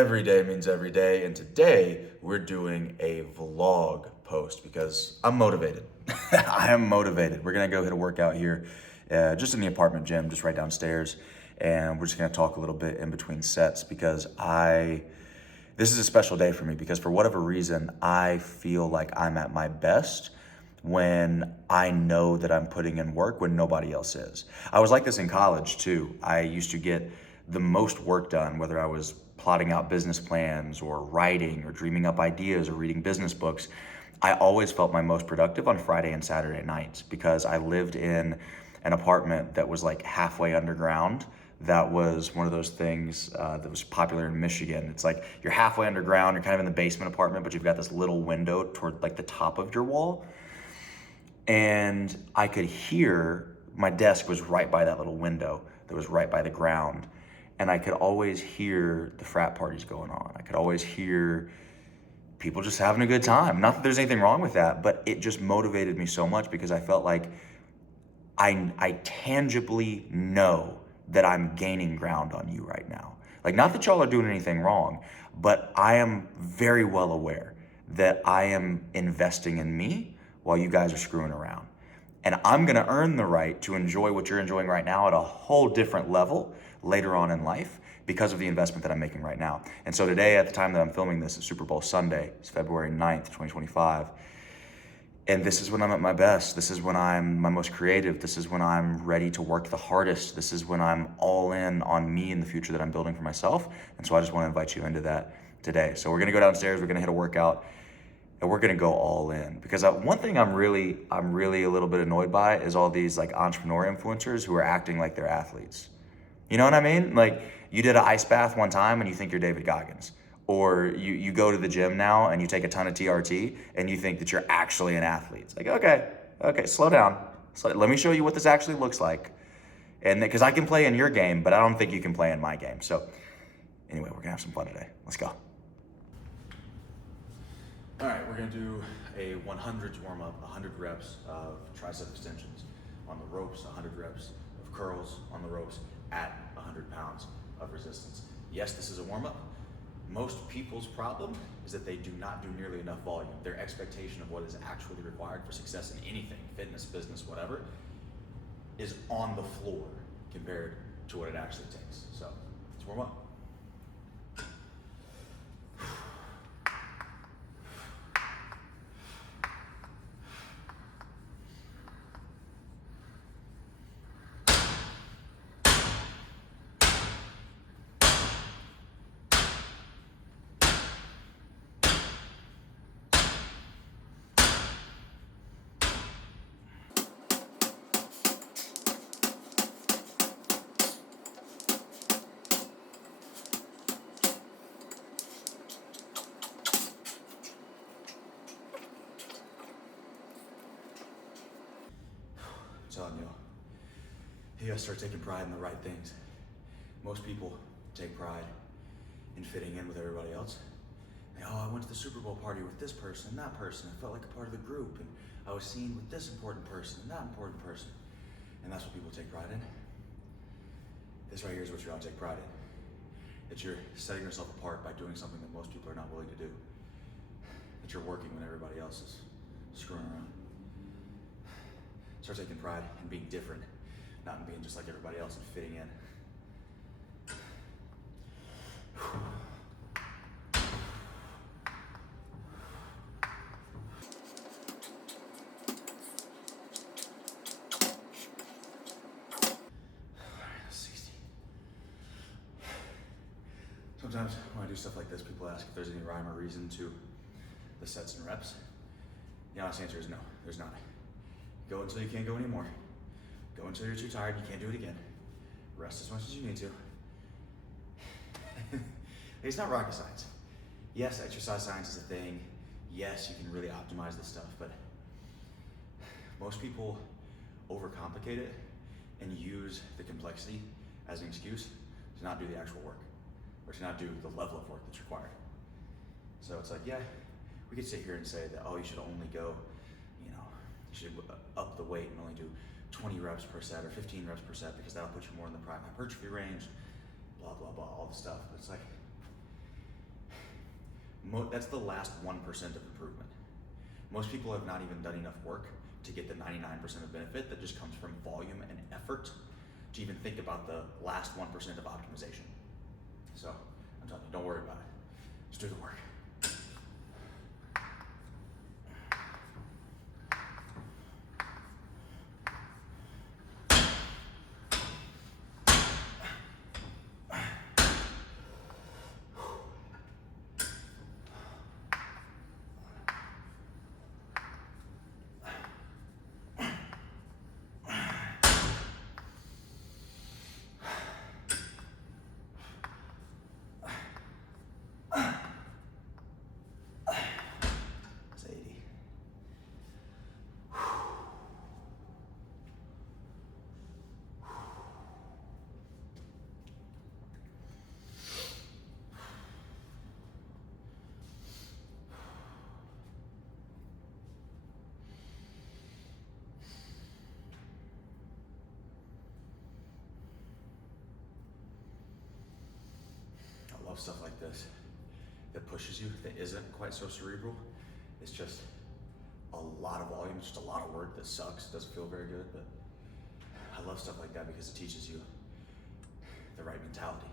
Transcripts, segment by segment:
every day means every day, and today we're doing a vlog post because I'm motivated. I am motivated. We're gonna go hit a workout here, just in the apartment gym, just right downstairs, and we're just gonna talk a little bit in between sets because this is a special day for me because for whatever reason, I feel like I'm at my best when I know that I'm putting in work when nobody else is. I was like this in college too. I used to get the most work done, whether I was plotting out business plans or writing or dreaming up ideas or reading business books. I always felt my most productive on Friday and Saturday nights because I lived in an apartment that was like halfway underground. That was one of those things that was popular in Michigan. It's like you're halfway underground, you're kind of in the basement apartment, but you've got this little window toward like the top of your wall. And I could hear, my desk was right by that little window that was right by the ground. And I could always hear the frat parties going on. I could always hear people just having a good time. Not that there's anything wrong with that, but it just motivated me so much because I felt like I tangibly know that I'm gaining ground on you right now. Like, not that y'all are doing anything wrong, but I am very well aware that I am investing in me while you guys are screwing around. And I'm gonna earn the right to enjoy what you're enjoying right now at a whole different level later on in life because of the investment that I'm making right now. And so today, at the time that I'm filming this, it's Super Bowl Sunday. It's February 9th, 2025. And this is when I'm at my best. This is when I'm my most creative. This is when I'm ready to work the hardest. This is when I'm all in on me and the future that I'm building for myself. And so I just want to invite you into that today. So we're gonna go downstairs, we're gonna hit a workout, and we're gonna go all in. Because one thing I'm really a little bit annoyed by is all these like entrepreneur influencers who are acting like they're athletes. You know what I mean? Like, you did an ice bath one time and you think you're David Goggins. Or you go to the gym now and you take a ton of TRT and you think that you're actually an athlete. It's like, okay, slow down. Let me show you what this actually looks like. And because I can play in your game, but I don't think you can play in my game. So anyway, we're gonna have some fun today. Let's go. All right, we're gonna do a 100s warm up, 100 reps of tricep extensions on the ropes, 100 reps of curls on the ropes at 100 pounds of resistance. Yes, this is a warm up. Most people's problem is that they do not do nearly enough volume. Their expectation of what is actually required for success in anything, fitness, business, whatever, is on the floor compared to what it actually takes. So let's warm up. I'm telling you, you gotta start taking pride in the right things. Most people take pride in fitting in with everybody else. I went to the Super Bowl party with this person and that person. I felt like a part of the group, and I was seen with this important person and that important person. And that's what people take pride in. This right here is what you ought to take pride in. That you're setting yourself apart by doing something that most people are not willing to do. That you're working when everybody else is screwing around. Start taking pride in being different, not in being just like everybody else and fitting in. Sometimes when I do stuff like this, people ask if there's any rhyme or reason to the sets and reps. The honest answer is no, there's not. Go until you can't go anymore. Go until you're too tired, you can't do it again. Rest as much as you need to. It's not rocket science. Yes, exercise science is a thing. Yes, you can really optimize this stuff, but most people overcomplicate it and use the complexity as an excuse to not do the actual work, or to not do the level of work that's required. So it's like, yeah, we could sit here and say that, oh, you should only go, you should up the weight and only do 20 reps per set or 15 reps per set because that'll put you more in the prime hypertrophy range, blah, blah, blah, all the stuff. But it's like, That's the last 1% of improvement. Most people have not even done enough work to get the 99% of benefit that just comes from volume and effort to even think about the last 1% of optimization. So I'm telling you, don't worry about it. Just do the work. I love stuff like this that pushes you, that isn't quite so cerebral. It's just a lot of volume, it's just a lot of work that sucks, doesn't feel very good, but I love stuff like that because it teaches you the right mentality.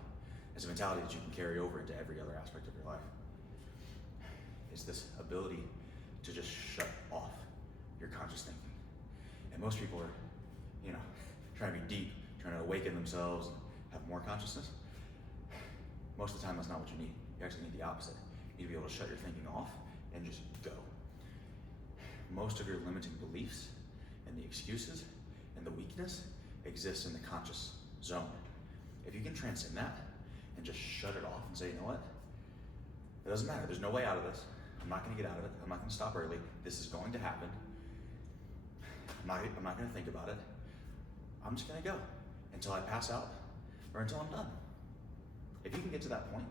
It's a mentality that you can carry over into every other aspect of your life. It's this ability to just shut off your conscious thinking. And most people are, trying to be deep, trying to awaken themselves and have more consciousness. Most of the time, that's not what you need. You actually need the opposite. You need to be able to shut your thinking off and just go. Most of your limiting beliefs and the excuses and the weakness exists in the conscious zone. If you can transcend that and just shut it off and say, you know what? It doesn't matter. There's no way out of this. I'm not going to get out of it. I'm not going to stop early. This is going to happen. I'm not going to think about it. I'm just going to go until I pass out or until I'm done. If you can get to that point,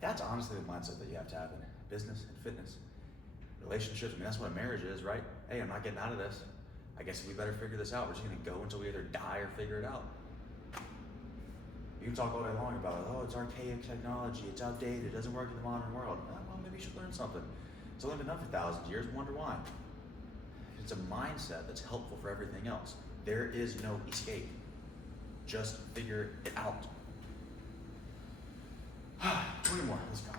that's honestly the mindset that you have to have in business and fitness, relationships. I mean, that's what a marriage is, right? Hey, I'm not getting out of this. I guess we better figure this out. We're just going to go until we either die or figure it out. You can talk all day long about, oh, it's archaic technology, it's outdated, it doesn't work in the modern world. Well, maybe you should learn something. It's only been done for thousands of years, wonder why. It's a mindset that's helpful for everything else. There is no escape. Just figure it out. 20 more, let's go.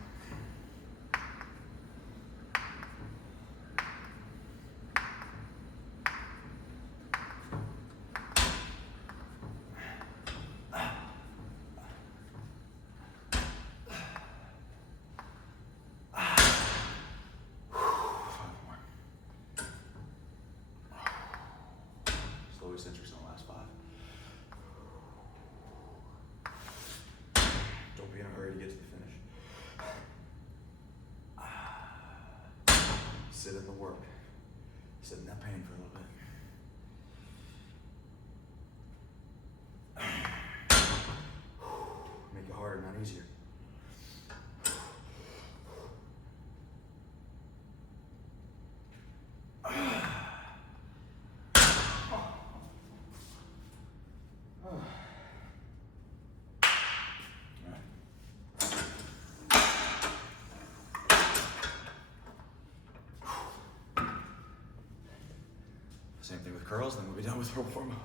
Slowly centers on the last 5. Don't be in a hurry to get to the finish. Sit in the work. Sit in that pain for a little bit. Make it harder, not easier. Same thing with curls, then we'll be done with our warm-up.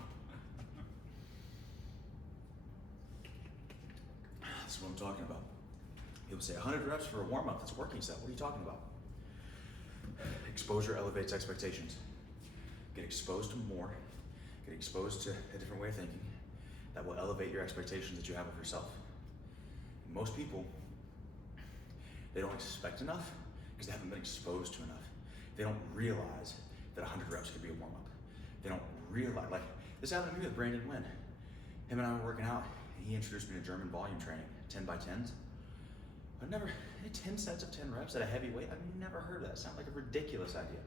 That's what I'm talking about. People say 100 reps for a warm-up, that's a working set. What are you talking about? Exposure elevates expectations. Get exposed to more, get exposed to a different way of thinking that will elevate your expectations that you have of yourself. Most people, they don't expect enough because they haven't been exposed to enough. They don't realize that 100 reps could be a warm-up. They don't realize, like, this happened to me with Brandon Wynn. Him and I were working out, and he introduced me to German volume training, 10 by 10s. I've never, 10 sets of 10 reps at a heavy weight, I've never heard of that. It sounded like a ridiculous idea.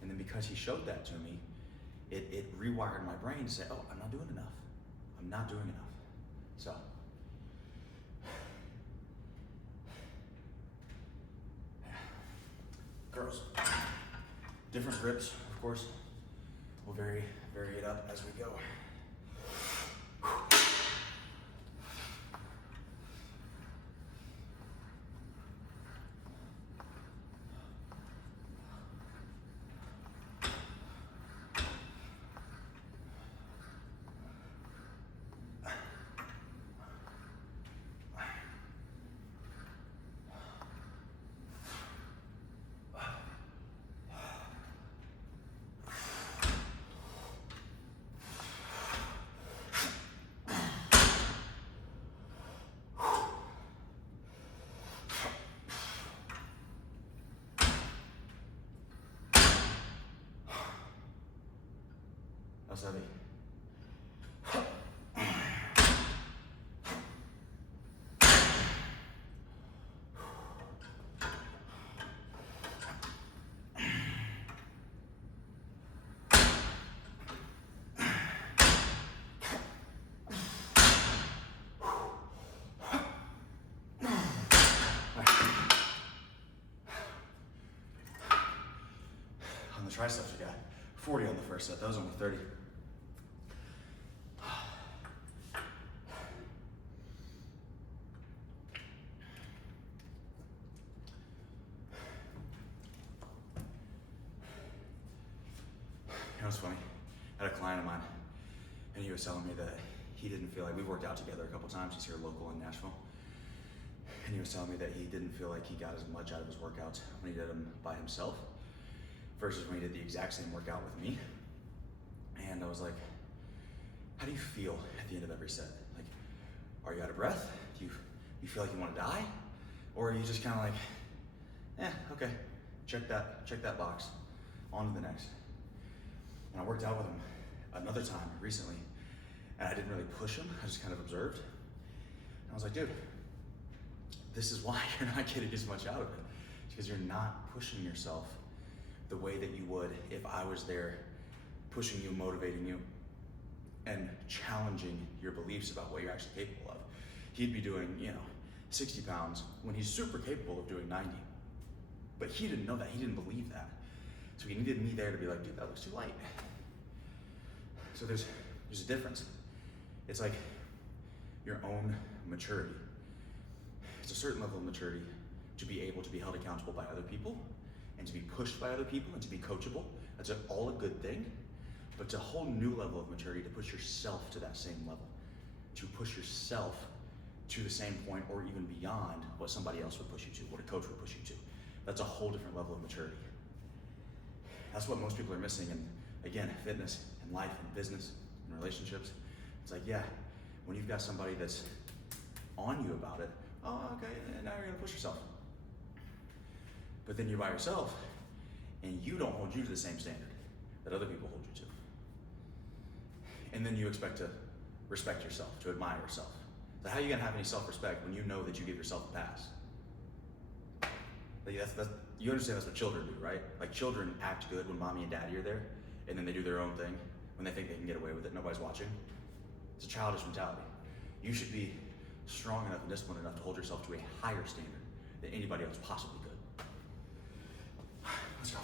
And then because he showed that to me, it rewired my brain to say, oh, I'm not doing enough. I'm not doing enough. So, girls, different grips, of course. We'll vary it up as we go. That's heavy. On the triceps, we got 40 on the first set. That was only 30. You know what's funny? I had a client of mine, and he was telling me that he didn't feel like, we've worked out together a couple times. He's here local in Nashville. And he was telling me that he didn't feel like he got as much out of his workouts when he did them by himself versus when he did the exact same workout with me. And I was like, how do you feel at the end of every set? Like, are you out of breath? Do you feel like you want to die? Or are you just kind of like, okay, check that box, on to the next. And I worked out with him another time recently, and I didn't really push him, I just kind of observed. And I was like, dude, this is why you're not getting as much out of it. It's because you're not pushing yourself the way that you would if I was there pushing you, motivating you, and challenging your beliefs about what you're actually capable of. He'd be doing, 60 pounds when he's super capable of doing 90. But he didn't know that, he didn't believe that. So he needed me there to be like, dude, that looks too light. So there's a difference. It's like your own maturity. It's a certain level of maturity to be able to be held accountable by other people and to be pushed by other people and to be coachable. That's all a good thing, but it's a whole new level of maturity to push yourself to that same level, to push yourself to the same point or even beyond what somebody else would push you to, what a coach would push you to. That's a whole different level of maturity. That's what most people are missing in, again, fitness and life and business and relationships. It's like, yeah, when you've got somebody that's on you about it, oh, okay, now you're gonna push yourself. But then you're by yourself and you don't hold you to the same standard that other people hold you to. And then you expect to respect yourself, to admire yourself. So how are you gonna have any self-respect when you know that you give yourself a pass? Like you understand that's what children do, right? Like children act good when mommy and daddy are there, and then they do their own thing when they think they can get away with it, nobody's watching. It's a childish mentality. You should be strong enough and disciplined enough to hold yourself to a higher standard than anybody else possibly could. Let's go.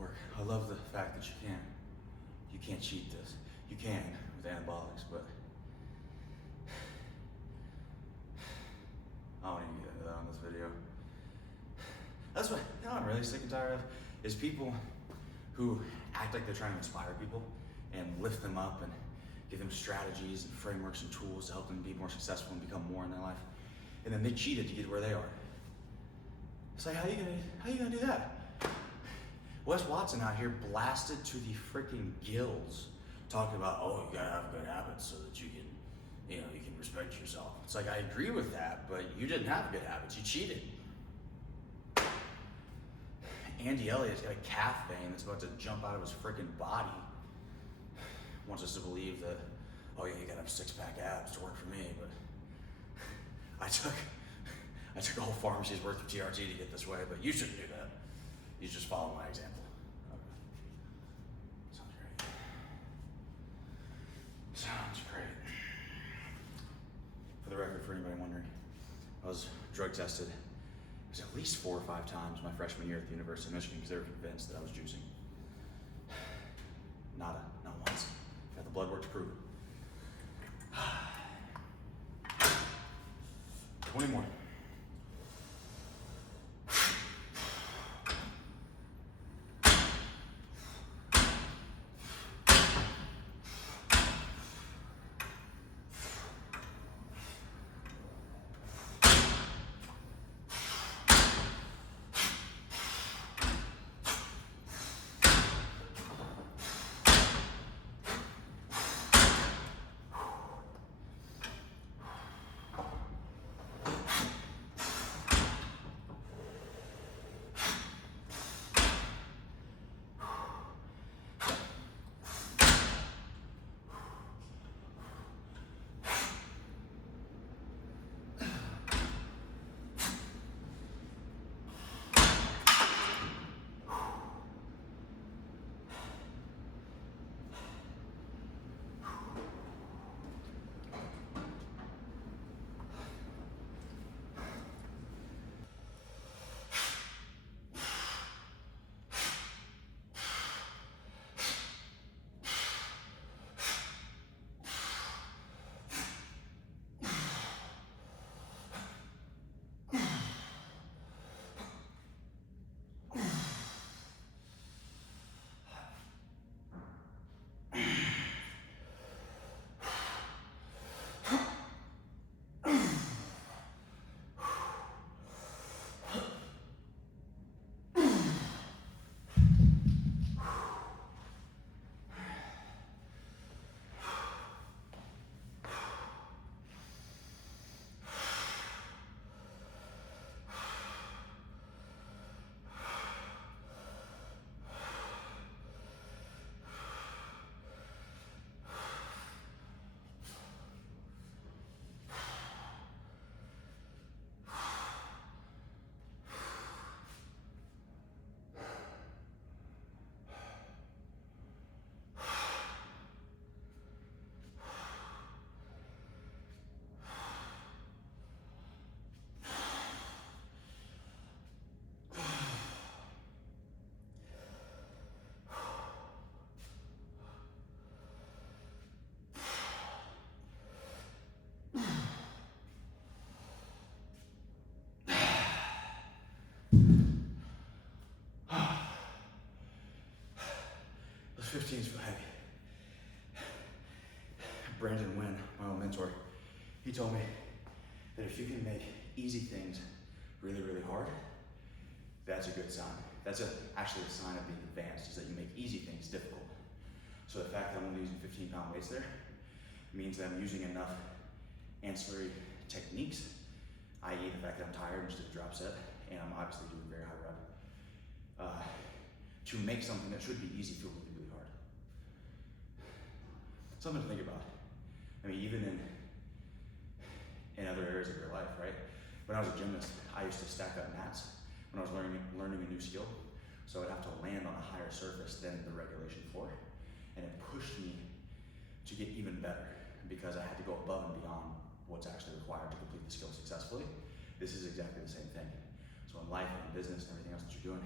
work. I love the fact that you can't cheat this. You can with anabolics, but I don't even get into that on this video. That's what I'm really sick and tired of, is people who act like they're trying to inspire people and lift them up and give them strategies and frameworks and tools to help them be more successful and become more in their life. And then they cheated to get where they are. It's like, how are you gonna do that? Wes Watson out here blasted to the freaking gills, talking about, oh, you gotta have good habits so that you can respect yourself. It's like, I agree with that, but you didn't have good habits, you cheated. Andy Elliott's got a calf vein that's about to jump out of his freaking body. Wants us to believe that, oh yeah, you gotta have six-pack abs to work for me, but I took a whole pharmacy's worth of TRT to get this way, but you shouldn't do that. You just follow my example. Okay. Sounds great. Sounds great. For the record, for anybody wondering, I was drug tested. It was at least 4 or 5 times my freshman year at the University of Michigan because they were convinced that I was juicing. Not once. Got the blood work to prove it. 20 more. Those 15s feel heavy. Brandon Wynn, my old mentor, he told me that if you can make easy things really, really hard, that's a good sign. That's actually a sign of being advanced, is that you make easy things difficult. So the fact that I'm only using 15-pound weights there means that I'm using enough ancillary techniques, i.e. the fact that I'm tired and just did a drop set, and I'm obviously doing very high rep, to make something that should be easy feel really, really hard. Something to think about. I mean, even in other areas of your life, right? When I was a gymnast, I used to stack up mats when I was learning a new skill. So I'd have to land on a higher surface than the regulation floor. And it pushed me to get even better because I had to go above and beyond what's actually required to complete the skill successfully. This is exactly the same thing. So in life and in business and everything else that you're doing,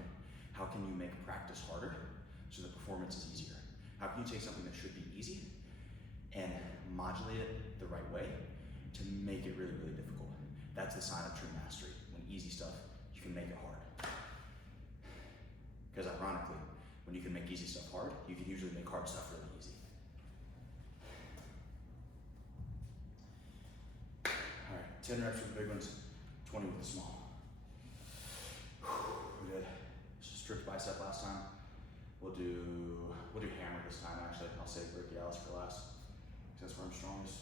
How can you make practice harder so the performance is easier? How can you take something that should be easy and modulate it the right way to make it really, really difficult? That's the sign of true mastery. When easy stuff, you can make it hard. Because ironically, when you can make easy stuff hard, you can usually make hard stuff really easy. All right, 10 reps with the big ones, 20 with the small. We're good. Just strict bicep last time. We'll do hammer this time actually. I'll save brachialis for last, because that's where I'm strongest.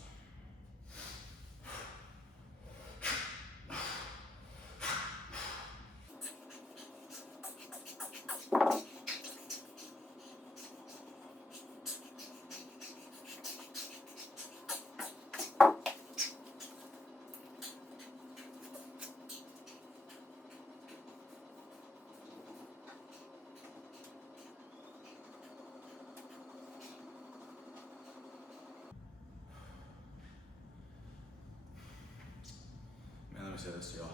Man, let me say this to y'all.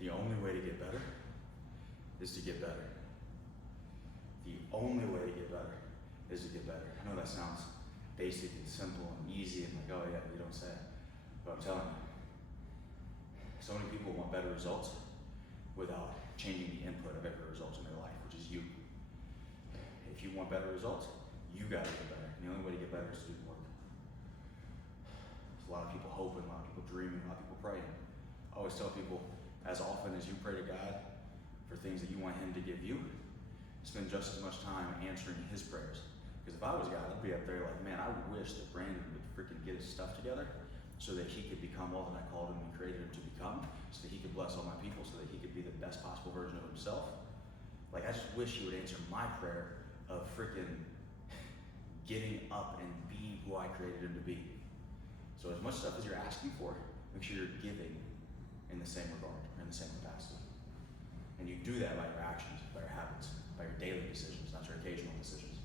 The only way to get better is to get better. The only way to get better is to get better. I know that sounds basic and simple and easy and like, oh yeah, you don't say it. But I'm telling you, so many people want better results without changing the input of every result in their life, which is you. If you want better results, you gotta get better. And the only way to get better is to do the work. There's a lot of people hoping, a lot of people dreaming, a lot of people praying. I always tell people, as often as you pray to God for things that you want Him to give you, spend just as much time answering His prayers. Because if I was God, I'd be up there like, man, I wish that Brandon would freaking get his stuff together so that he could become all that I called him and created him to become, so that he could bless all my people, so that he could be the best possible version of himself. Like, I just wish He would answer my prayer of freaking getting up and being who I created him to be. So as much stuff as you're asking for, make sure you're giving in the same regard, or in the same capacity. And you do that by your actions, by your habits, by your daily decisions, not your occasional decisions.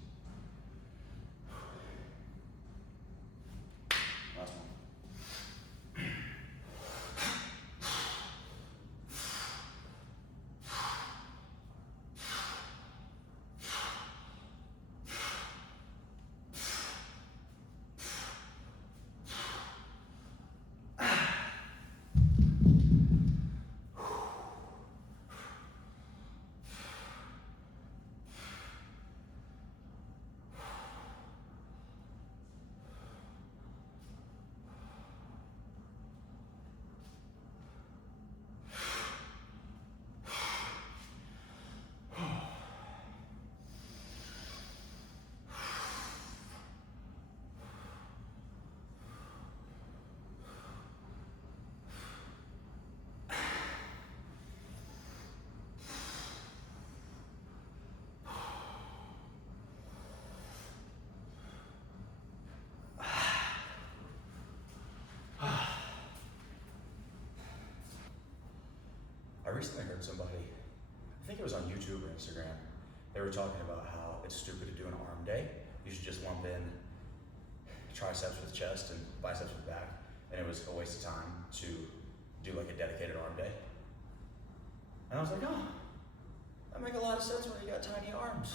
Last one. I recently heard somebody, I think it was on YouTube or Instagram, they were talking about how it's stupid to do an arm day. You should just lump in triceps with chest and biceps with back, and it was a waste of time to do like a dedicated arm day. And I was like, oh, that makes a lot of sense when you got tiny arms.